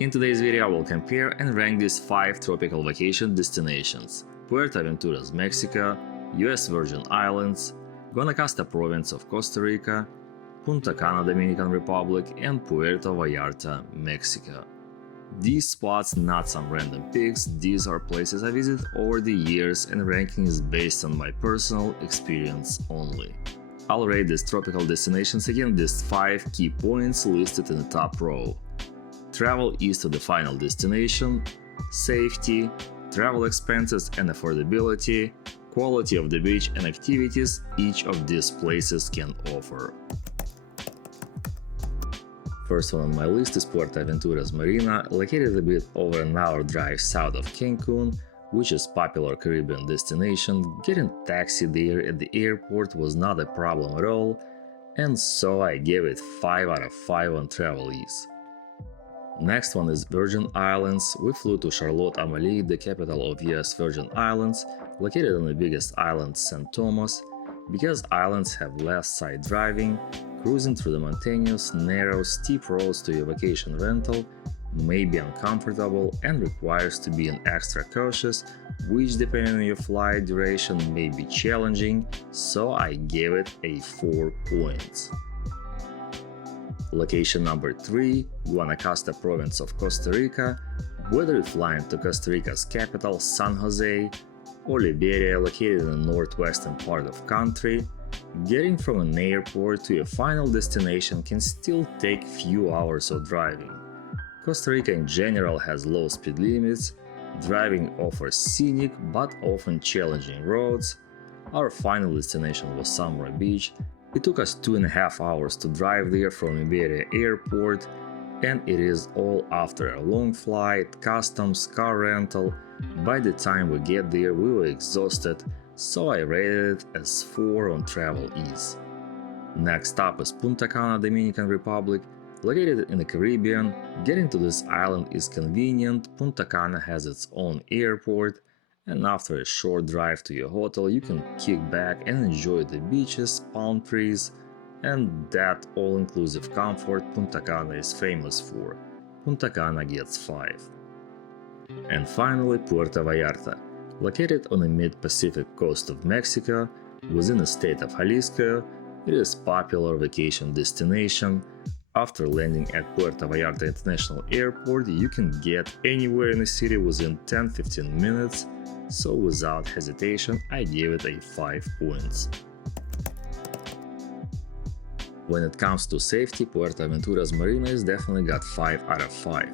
In today's video, I will compare and rank these 5 tropical vacation destinations: Puerto Aventuras, Mexico, US Virgin Islands, Guanacaste province of Costa Rica, Punta Cana, Dominican Republic, and Puerto Vallarta, Mexico. These spots not some random picks, these are places I visited over the years and ranking is based on my personal experience only. I'll rate these tropical destinations against these 5 key points listed in the top row. Travel east to the final destination, safety, travel expenses and affordability, quality of the beach and activities each of these places can offer. First one on my list is Puerto Aventuras Marina, located a bit over an hour drive south of Cancun, which is popular Caribbean destination. Getting taxi there at the airport was not a problem at all, and so I gave it 5 out of 5 on travel ease. Next one is Virgin Islands. We flew to Charlotte-Amalie, the capital of US Virgin Islands, located on the biggest island, St. Thomas. Because islands have less side driving, cruising through the mountainous, narrow, steep roads to your vacation rental may be uncomfortable and requires to be an extra cautious, which depending on your flight duration may be challenging, so I gave it a 4 points. Location number 3, Guanacaste province of Costa Rica. Whether you're flying to Costa Rica's capital, San Jose, or Liberia, located in the northwestern part of country, getting from an airport to your final destination can still take few hours of driving. Costa Rica in general has low speed limits, driving offers scenic but often challenging roads. Our final destination was Samara Beach. It took us 2.5 hours to drive there from Liberia airport, and it is all after a long flight, customs, car rental. By the time we get there we were exhausted, so I rated it as 4 on travel ease. Next up is Punta Cana, Dominican Republic. Located in the Caribbean, getting to this island is convenient. Punta Cana has its own airport, and after a short drive to your hotel you can kick back and enjoy the beaches, palm trees, and that all-inclusive comfort Punta Cana is famous for. Punta Cana gets 5. And finally, Puerto Vallarta. Located on the mid-Pacific coast of Mexico, within the state of Jalisco, it is a popular vacation destination. After landing at Puerto Vallarta International Airport, you can get anywhere in the city within 10-15 minutes, so without hesitation I gave it a 5 points. When it comes to safety, Puerto Aventuras Marina is definitely got 5 out of 5.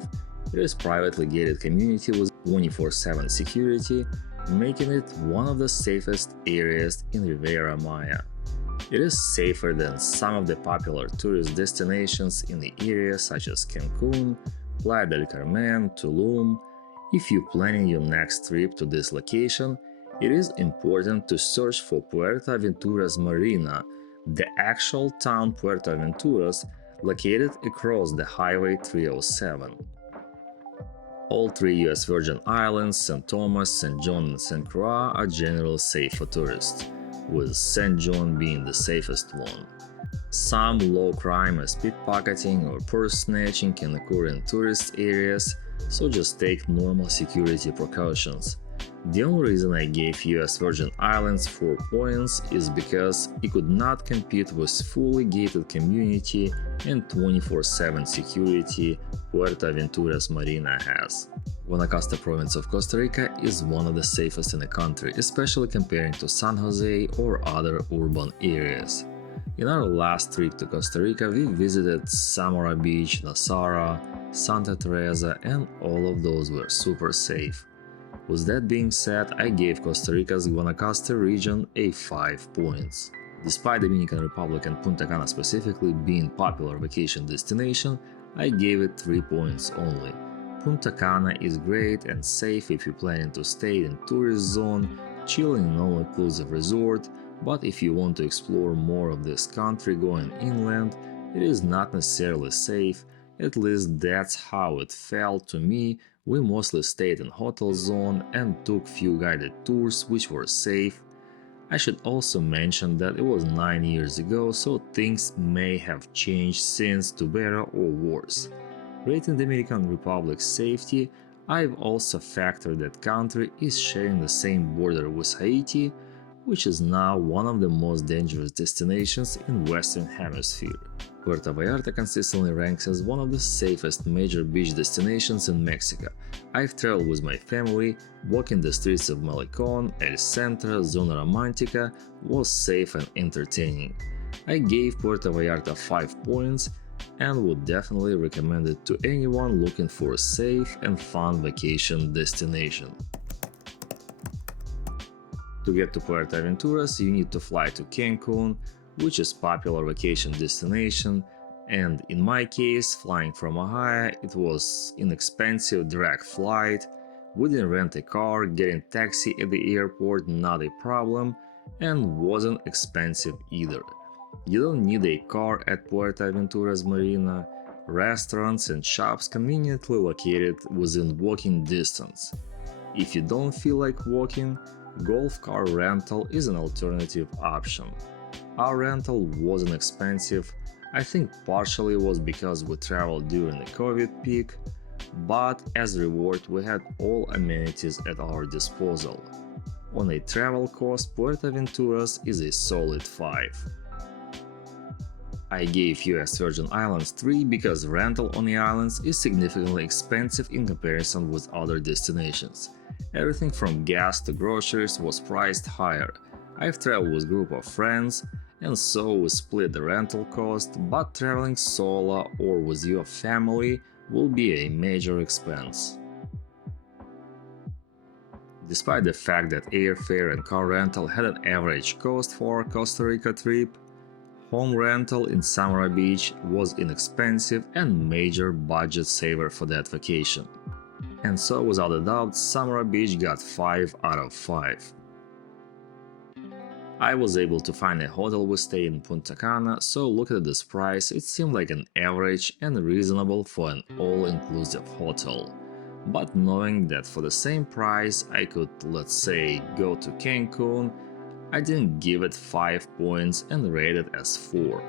It is privately gated community with 24/7 security, making it one of the safest areas in Riviera Maya. It is safer than some of the popular tourist destinations in the area such as Cancun, Playa del Carmen, Tulum. If you're planning your next trip to this location, it is important to search for Puerto Aventuras Marina, the actual town Puerto Aventuras, located across the Highway 307. All 3 US Virgin Islands, St. Thomas, St.John and St. Croix are generally safe for tourists, with St.John being the safest one. Some low crime as pickpocketing or purse snatching can occur in tourist areas, so just take normal security precautions. The only reason I gave US Virgin Islands 4 points is because it could not compete with fully gated community and 24/7 security Puerto Aventuras Marina has. Guanacaste province of Costa Rica is one of the safest in the country, especially comparing to San Jose or other urban areas. In our last trip to Costa Rica, we visited Samara Beach, Nasara, Santa Theresa, and all of those were super safe. With that being said, I gave Costa Rica's Guanacaste region a 5 points. Despite Dominican Republic and Punta Cana specifically being popular vacation destination, I gave it 3 points only. Punta Cana is great and safe if you're planning to stay in tourist zone, chill in an all-inclusive resort, but if you want to explore more of this country going inland, it is not necessarily safe. At least that's how it felt to me. We mostly stayed in hotel zone and took few guided tours which were safe. I should also mention that it was 9 years ago, so things may have changed since to better or worse. Rating Dominican Republic's safety, I've also factored that country is sharing the same border with Haiti, which is now one of the most dangerous destinations in Western Hemisphere. Puerto Vallarta consistently ranks as one of the safest major beach destinations in Mexico. I've traveled with my family, walking the streets of Malecon, El Centro, Zona Romantica was safe and entertaining. I gave Puerto Vallarta 5 points and would definitely recommend it to anyone looking for a safe and fun vacation destination. To get to Puerto Aventuras, you need to fly to Cancun, which is a popular vacation destination, and in my case, flying from Ohio, it was inexpensive direct flight. We didn't rent a car, getting taxi at the airport not a problem, and wasn't expensive either. You don't need a car at Puerto Aventuras Marina. Restaurants and shops conveniently located within walking distance. If you don't feel like walking, golf car rental is an alternative option. Our rental wasn't expensive. I think partially it was because we traveled during the COVID peak, but as a reward we had all amenities at our disposal. On a travel cost, Puerto Aventuras is a solid 5. I gave US Virgin Islands 3 because rental on the islands is significantly expensive in comparison with other destinations. Everything from gas to groceries was priced higher. I've traveled with a group of friends, and so we split the rental cost, but traveling solo or with your family will be a major expense. Despite the fact that airfare and car rental had an average cost for our Costa Rica trip, home rental in Samara Beach was inexpensive and major budget saver for that vacation. And so without a doubt, Samara Beach got 5 out of 5. I was able to find a hotel we stay in Punta Cana, so looking at this price, it seemed like an average and reasonable for an all-inclusive hotel. But knowing that for the same price I could, let's say, go to Cancun, I didn't give it 5 points and rate it as 4.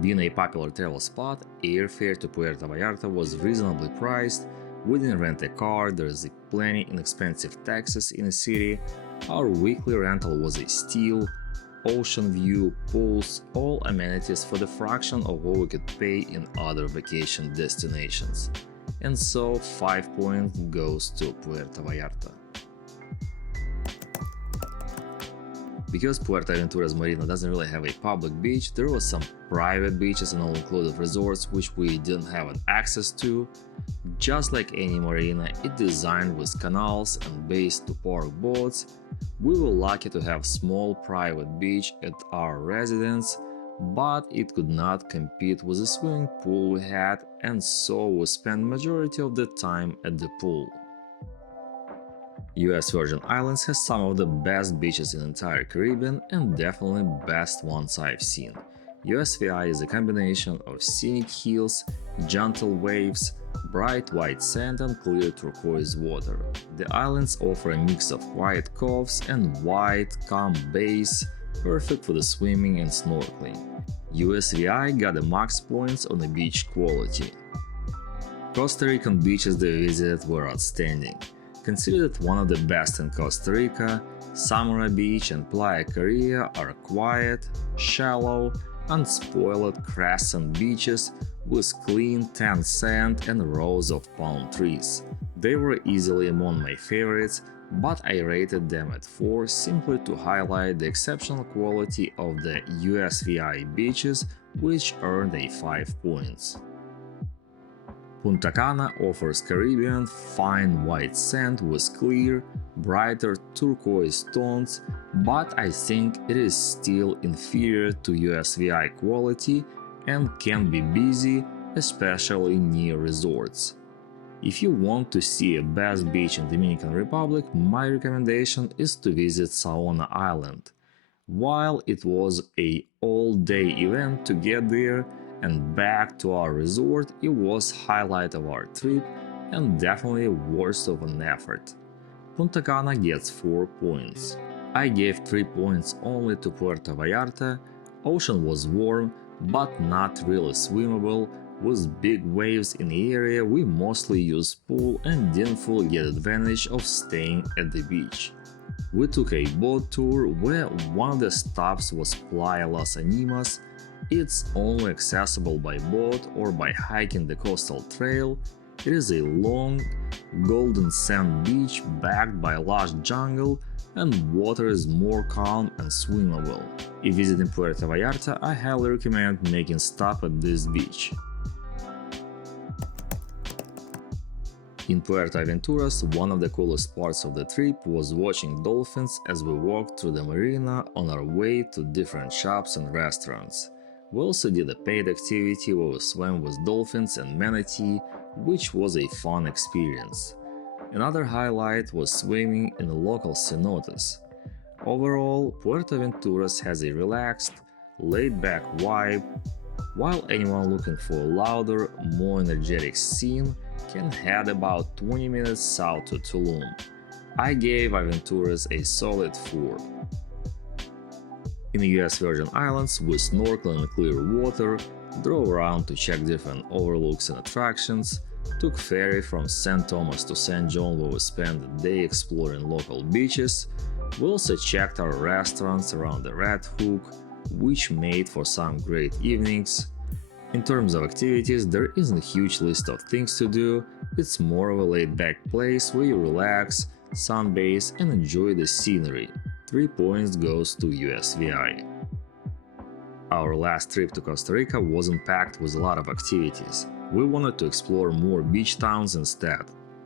Being a popular travel spot, airfare to Puerto Vallarta was reasonably priced. We didn't rent a car, there's plenty inexpensive taxis in the city. Our weekly rental was a steal, ocean view, pools, all amenities for the fraction of what we could pay in other vacation destinations. And so 5 points goes to Puerto Vallarta. Because Puerto Aventuras Marina doesn't really have a public beach, there were some private beaches and all-inclusive resorts which we didn't have access to. Just like any marina, it's designed with canals and bays to park boats. We were lucky to have small private beach at our residence, but it could not compete with the swimming pool we had, and so we spent majority of the time at the pool. US Virgin Islands has some of the best beaches in the entire Caribbean and definitely best ones I've seen. USVI is a combination of scenic hills, gentle waves, bright white sand and clear turquoise water. The islands offer a mix of quiet coves and wide, calm bays, perfect for the swimming and snorkeling. USVI got the max points on the beach quality. Costa Rican beaches they visited were outstanding. Considered one of the best in Costa Rica, Samara Beach and Playa Carrillo are quiet, shallow, unspoiled crescent beaches with clean tan sand and rows of palm trees. They were easily among my favorites, but I rated them at 4 simply to highlight the exceptional quality of the USVI beaches, which earned a 5 points. Punta Cana offers Caribbean fine white sand with clear, brighter turquoise tones, but I think it is still inferior to USVI quality and can be busy, especially near resorts. If you want to see a best beach in Dominican Republic, my recommendation is to visit Saona Island. While it was an all-day event to get there and back to our resort, it was highlight of our trip and definitely worth of an effort. Punta Cana gets 4 points. I gave 3 points only to Puerto Vallarta. Ocean was warm, but not really swimmable, With big waves in the area, we mostly used pool and didn't fully get advantage of staying at the beach. We took a boat tour where one of the stops was Playa Las Animas. It's only accessible by boat or by hiking the coastal trail. It is a long, golden sand beach backed by lush jungle, and water is more calm and swimmable. If visiting Puerto Vallarta, I highly recommend making stop at this beach. In Puerto Aventuras, one of the coolest parts of the trip was watching dolphins as we walked through the Marina on our way to different shops and restaurants. We also did a paid activity where we swam with dolphins and manatee, which was a fun experience. Another highlight was swimming in the local cenotes. Overall, Puerto Aventuras has a relaxed, laid-back vibe, while anyone looking for a louder, more energetic scene can head about 20 minutes south to Tulum. I gave Aventuras a solid 4. In the US Virgin Islands, we snorkeled in clear water, drove around to check different overlooks and attractions, took ferry from St. Thomas to St.John where we spent the day exploring local beaches. We also checked our restaurants around the Red Hook, which made for some great evenings. In terms of activities, there isn't a huge list of things to do. It's more of a laid-back place where you relax, sunbathe and enjoy the scenery. 3 points goes to USVI. Our last trip to Costa Rica wasn't packed with a lot of activities. We wanted to explore more beach towns instead.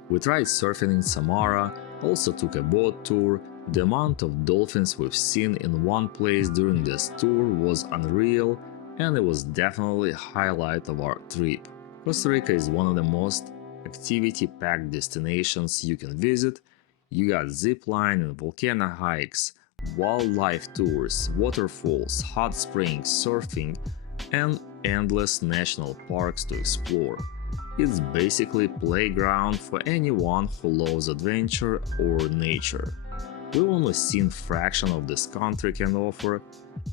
We tried surfing in Samara, also took a boat tour. The amount of dolphins we've seen in one place during this tour was unreal, and it was definitely a highlight of our trip. Costa Rica is one of the most activity-packed destinations you can visit. You got zipline and volcano hikes, wildlife tours, waterfalls, hot springs, surfing, and endless national parks to explore. It's basically a playground for anyone who loves adventure or nature. We've only seen a fraction of this country can offer,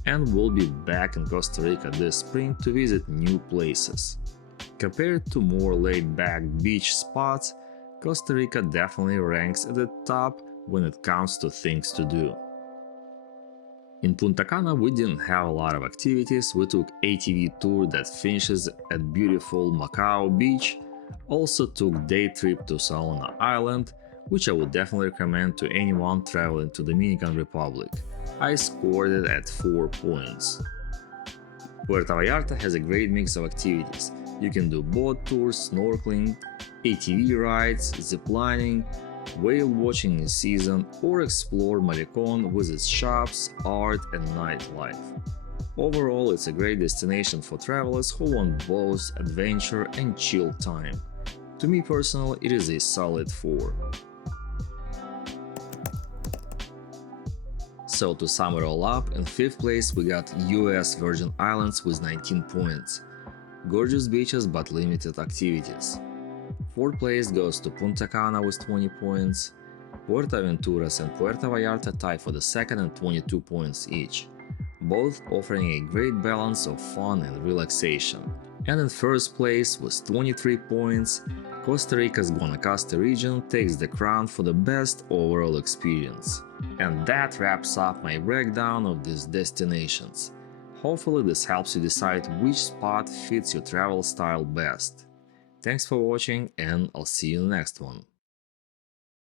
and we'll be back in Costa Rica this spring to visit new places. Compared to more laid-back beach spots, Costa Rica definitely ranks at the top when it comes to things to do. In Punta Cana, we didn't have a lot of activities. We took ATV tour that finishes at beautiful Macao beach, also took day trip to Saona Island, which I would definitely recommend to anyone traveling to Dominican Republic. I scored it at 4 points. Puerto Vallarta has a great mix of activities. You can do boat tours, snorkeling, ATV rides, ziplining, whale watching in season, or explore Malecon with its shops, art and nightlife. Overall, it's a great destination for travelers who want both adventure and chill time. To me personally, it is a solid 4. So to sum it all up, in 5th place we got US Virgin Islands with 19 points. Gorgeous beaches but limited activities. 4th place goes to Punta Cana with 20 points. Puerto Aventuras and Puerto Vallarta tie for the 2nd and 22 points each, both offering a great balance of fun and relaxation. And in 1st place with 23 points, Costa Rica's Guanacaste region takes the crown for the best overall experience. And that wraps up my breakdown of these destinations. Hopefully this helps you decide which spot fits your travel style best. Thanks for watching, and I'll see you in the next one.